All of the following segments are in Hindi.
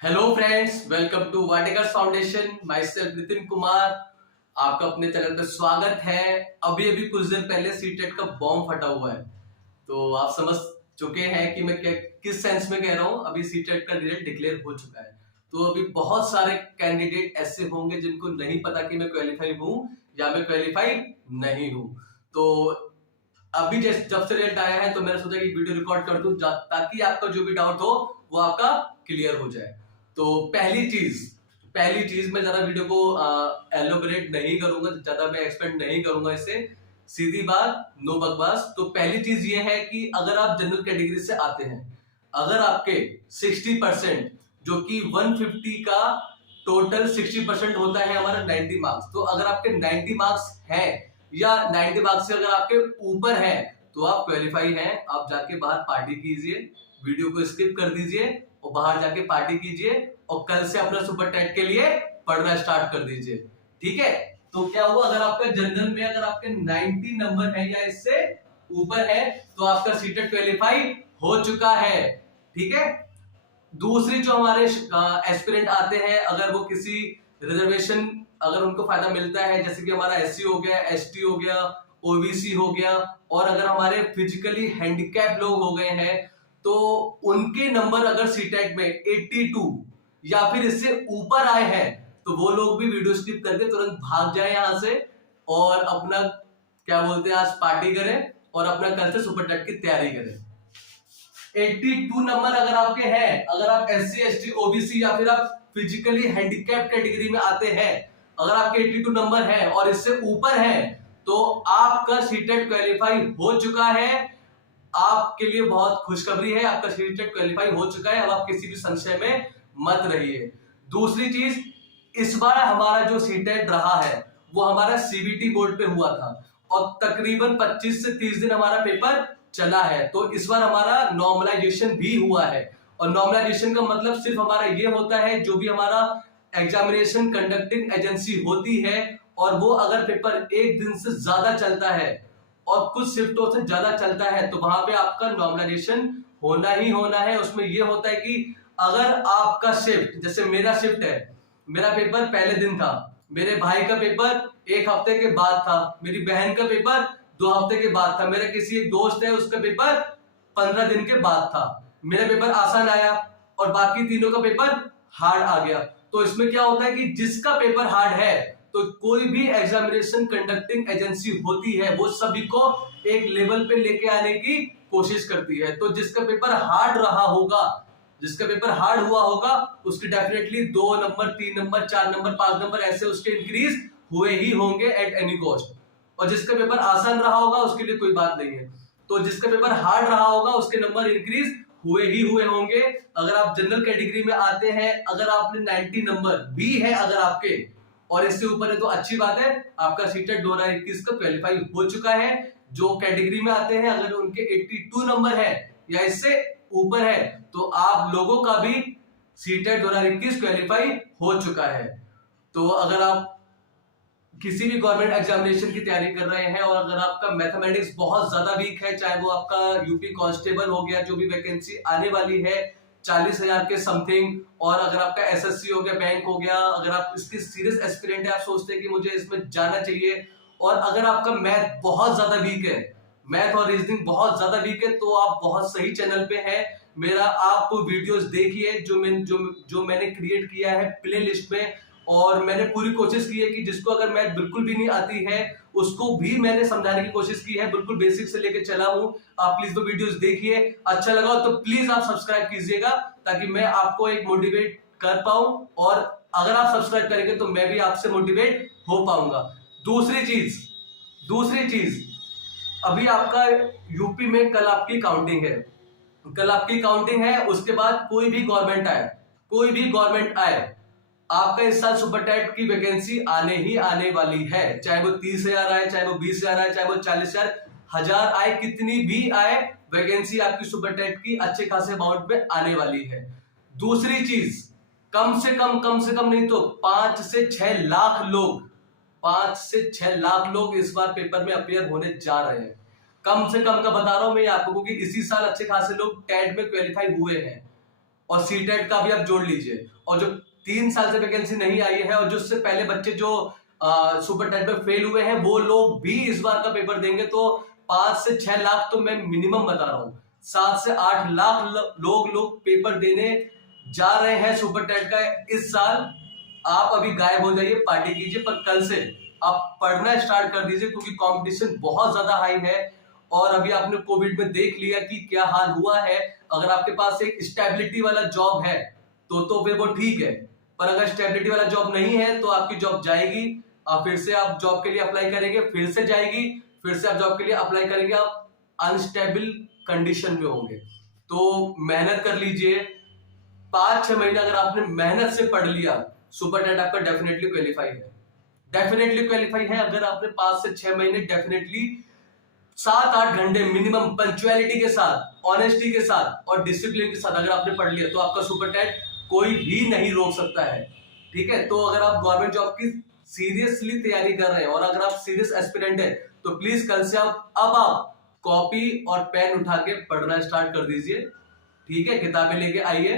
Hello friends, welcome to Watekars foundation. Myself Nitin Kumar, आपका अपने चैनल पर स्वागत है। अभी अभी कुछ दिन पहले सीटेट का बॉम्ब फटा हुआ है, तो आप समझ चुके हैं कि मैं किस सेंस में कह रहा हूं। अभी सीटेट का रिजल्ट डिक्लेयर हो चुका है, तो अभी बहुत सारे कैंडिडेट ऐसे होंगे जिनको नहीं पता कि मैं क्वालिफाई हूं या मैं क्वालिफाई नहीं हूं। तो अभी जब से रिजल्ट आया है तो मैंने सोचा कि वीडियो रिकॉर्ड कर दूं ताकि आपका जो भी डाउट हो वो आपका क्लियर हो जाए। तो पहली चीज मैं ज्यादा वीडियो को एलोबरेट नहीं करूंगा, ज्यादा मैं एक्सपेंड नहीं करूंगा इसे, सीधी बात, नो बकवास। तो पहली चीज ये है कि अगर आप जनरल कैटेगरी से आते हैं, अगर आपके 60%, जो कि 150 का टोटल 60% होता है हमारा 90 मार्क्स, तो अगर आपके 90 मार्क्स हैं या 90 मार्क्स से अगर आपके ऊपर है तो आप क्वालिफाई हैं। आप जाके बाहर पार्टी कीजिए, वीडियो को स्किप कर दीजिए और बाहर जाके पार्टी कीजिए और कल से अपना सुपर टेट के लिए पढ़ना स्टार्ट कर दीजिए। ठीक है? तो क्या हुआ, अगर आपका जनरल में अगर आपके 90 नंबर है या इससे ऊपर है तो आपका सीटेट क्वालिफाई हो चुका है। ठीक है? दूसरी जो हमारे एस्पिरेंट आते हैं, अगर वो किसी रिजर्वेशन अगर उनको फायदा मिलता है, जैसे कि हमारा एससी हो गया, एसटी हो गया, ओबीसी हो गया, और अगर हमारे फिजिकली हैंडीकैप लोग हो गए हैं, तो उनके नंबर अगर सीटेट में 82 या फिर इससे ऊपर आए हैं तो वो लोग भी वीडियो स्किप करके तुरंत भाग जाए यहां से और अपना क्या बोलते हैं आज पार्टी करें और अपना कल से सुपर टेट की तैयारी करें। 82 नंबर अगर आपके हैं, अगर आप एससी एसटी ओबीसी या फिर आप फिजिकली हैंडीकैप कैटेगरी में आते हैं, अगर आपके 82 नंबर है और इससे ऊपर है तो आपका सीटेट क्वालिफाई हो चुका है। आपके लिए बहुत खुशखबरी है, आपका सीटेट क्वालिफाई हो चुका है। अब आप किसी भी संशय में मत रहिए। दूसरी चीज, इस बार हमारा जो सीटेट रहा है वो हमारा सीबीटी बोर्ड पे हुआ था और तकरीबन 25 से 30 दिन हमारा पेपर चला है। तो इस बार हमारा नॉर्मलाइजेशन भी हुआ है, और नॉर्मलाइजेशन का मतलब सिर्फ हमारा ये होता है, जो भी हमारा एग्जामिनेशन कंडक्टिंग एजेंसी होती है और वो अगर पेपर एक दिन से ज्यादा चलता है और कुछ शिफ्टों से ज्यादा चलता है तो वहां पे आपका नॉर्मलाइजेशन होना ही होना है। उसमें ये होता है कि अगर आपका शिफ्ट, जैसे मेरा शिफ्ट है, मेरा पेपर पहले दिन था, मेरे भाई का पेपर एक हफ्ते के बाद था, मेरी बहन का पेपर 2 हफ्ते के बाद था, मेरा किसी एक दोस्त है उसका पेपर 15 दिन के बाद था, मेरा पेपर आसान आया और बाकी तीनों का पेपर हार्ड आ गया। तो इसमें क्या होता है कि जिसका पेपर हार्ड है, तो कोई भी एग्जामिनेशन कंडक्टिंग एजेंसी होती है वो सभी को एक लेवल पे लेके आने की कोशिश करती है। तो जिसका पेपर हार्ड रहा होगा, जिसका पेपर हार्ड हुआ होगा, उसके definitely 2 number, 3 number, 4 number, 5 number ऐसे उसके इंक्रीज हुए ही होंगे एट एनी कॉस्ट। और जिसका पेपर आसान रहा होगा उसके लिए कोई बात नहीं है। तो जिसका पेपर हार्ड रहा होगा उसके नंबर इंक्रीज हुए ही हुए होंगे। अगर आप जनरल कैटेगरी में आते हैं, अगर आपने 90 नंबर भी है अगर आपके और इससे ऊपर है तो अच्छी बात है, आपका सीटेट 2021 का क्वालिफाई हो चुका है। जो कैटेगरी में आते हैं अगर उनके 82 नंबर है या इससे ऊपर है तो आप लोगों का भी सीटेट 2021 क्वालिफाई हो चुका है। तो अगर आप किसी भी गवर्नमेंट एग्जामिनेशन की तैयारी कर रहे हैं और अगर आपका मैथमेटिक्स बहुत ज्यादा वीक है, चाहे वो आपका यूपी कांस्टेबल हो गया, जो भी वैकेंसी आने वाली है 40,000 के समथिंग, और अगर आपका एसएससी हो गया, बैंक हो गया, अगर आप इसकी सीरियस एस्पिरेंट है, आप सोचते हैं कि मुझे इसमें जाना चाहिए, और अगर आपका मैथ बहुत ज्यादा वीक है, मैथ और रीजनिंग बहुत ज्यादा वीक है, तो आप बहुत सही चैनल पे हैं। मेरा आप वीडियोस देखिए जो मैंने क्रिएट किया है प्ले लिस्ट में, और मैंने पूरी कोशिश की है कि जिसको अगर मैथ बिल्कुल भी नहीं आती है उसको भी मैंने समझाने की कोशिश की है, बिल्कुल बेसिक से लेके चला हूं। आप प्लीज वो वीडियोस देखिए, अच्छा लगा तो प्लीज आप सब्सक्राइब कीजिएगा ताकि मैं आपको एक मोटिवेट कर पाऊं, और अगर आप सब्सक्राइब करेंगे तो मैं भी आपसे मोटिवेट हो पाऊंगा। दूसरी चीज, अभी आपका यूपी में कल आपकी काउंटिंग है, कल आपकी काउंटिंग है, उसके बाद कोई भी गवर्नमेंट आए, कोई भी गवर्नमेंट आए, आपका इस साल सुपर टेट की वैकेंसी आने ही आने वाली है। चाहे वो 30,000 आए, चाहे वो 20,000 आए, चाहे वो 40,000 आए, कितनी भी आए, वैकेंसी आपकी सुपर टेट की अच्छे खासे अमाउंट में आने वाली है। दूसरी चीज, कम से कम नहीं तो 5 से 6 लाख लोग, 5 से 6 लाख लोग इस बार पेपर में अपियर होने जा रहे हैं। कम से कम का बता रहा हूं मैं आपको, क्योंकि इसी साल अच्छे खासे लोग टेट में क्वालिफाई हुए हैं। और सीटेट का भी आप जोड़ लीजिए, और जो 3 साल से वैकेंसी नहीं आई है और जो उससे पहले बच्चे जो सुपर टेट में फेल हुए हैं वो लोग भी इस बार का पेपर देंगे, तो 5 से 6 लाख तो मैं मिनिमम बता रहा हूँ, 7 से 8 लाख लोग पेपर देने जा रहे हैं सुपर टेट का इस साल। आप अभी गायब हो जाइए, पार्टी कीजिए, पर कल से आप पढ़ना स्टार्ट कर दीजिए, क्योंकि कंपटीशन बहुत ज्यादा हाई है। और अभी आपने कोविड में देख लिया कि क्या हाल हुआ है। अगर आपके पास एक स्टेबिलिटी वाला जॉब है तो फिर वो ठीक है, पर अगर स्टेबिलिटी वाला जॉब नहीं है तो आपकी जॉब जाएगी, फिर से आप जॉब के लिए अप्लाई करेंगे, फिर से जाएगी, फिर से आप जॉब के लिए अप्लाई करेंगे, आप अनस्टेबल कंडीशन पे होंगे। तो मेहनत कर लीजिए, 5-6 महीने अगर आपने मेहनत से पढ़ लिया, सुपर टेट आपका डेफिनेटली क्वालिफाई है, डेफिनेटली क्वालिफाई है। अगर आपने 5 से 6 महीने डेफिनेटली 7-8 घंटे मिनिमम पंक्चुअलिटी के साथ, ऑनेस्टी के साथ और डिसिप्लिन के साथ अगर आपने पढ़ लिया, तो आपका सुपर टेट कोई भी नहीं रोक सकता है। ठीक है, तो अगर आप गवर्नमेंट जॉब की सीरियसली तैयारी कर रहे हैं और अगर आप सीरियस एस्पिरेंट है, तो प्लीज कल से आप कॉपी और पेन उठा के पढ़ना स्टार्ट कर दीजिए। ठीक है, किताबें लेके आइए,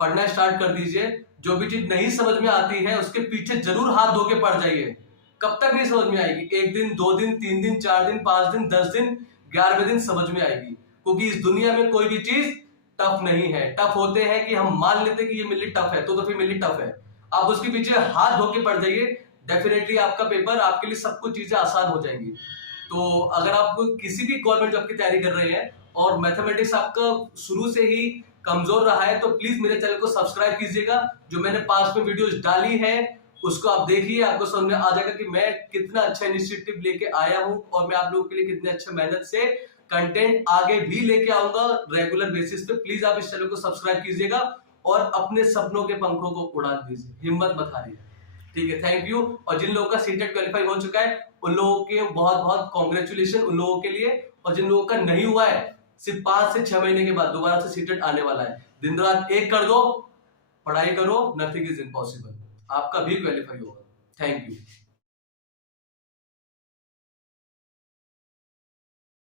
पढ़ना स्टार्ट कर दीजिए। जो भी चीज नहीं समझ में आती है उसके पीछे जरूर हाथ धो के पढ़ जाइए। कब तक नहीं समझ में आएगी? 1 दिन, 2 दिन, 3 दिन, 4 दिन, 5 दिन, 10 दिन, 11वें दिन समझ में आएगी, क्योंकि इस दुनिया में कोई भी चीज टफ नहीं है। टफ होते हैं कि हम मान लेते हैं कि ये मेरे लिए टफ है, तो फिर मेरे लिए टफ है। आप उसके पीछे हाथ धो के पढ़ जाइए, डेफिनेटली आपका पेपर, आपके लिए सब कुछ चीजें आसान हो जाएंगी। तो अगर आप किसी भी गवर्नमेंट जॉब की तैयारी कर रहे हैं और मैथमेटिक्स आपका शुरू से ही कमजोर रहा है, तो प्लीज मेरे चैनल को सब्सक्राइब कीजिएगा। जो मैंने पास में वीडियोस डाली है उसको आप देखिए, आपको समझ में आ जाएगा कि मैं कितना अच्छा इनिशिएटिव लेके आया हूं और मैं आप लोगों के लिए कितने अच्छे मेहनत से कंटेंट आगे भी लेके आऊंगा रेगुलर बेसिस पे। प्लीज आप इस चैनल को सब्सक्राइब कीजिएगा और अपने सपनों के पंखों को उड़ा दीजिए, हिम्मत मत हारिए। ठीक है, थैंक यू। और जिन लोगों का सीटेट क्वालिफाई हो चुका है उन लोगों के बहुत बहुत कॉन्ग्रेचुलेशन उन लोगों के लिए, और जिन लोगों का नहीं हुआ है सिर्फ 5 से 6 महीने के बाद दोबारा से सीटेट आने वाला है। दिन रात एक कर दो, पढ़ाई करो, नथिंग इज इम्पॉसिबल, आपका भी क्वालिफाई होगा। Thank you.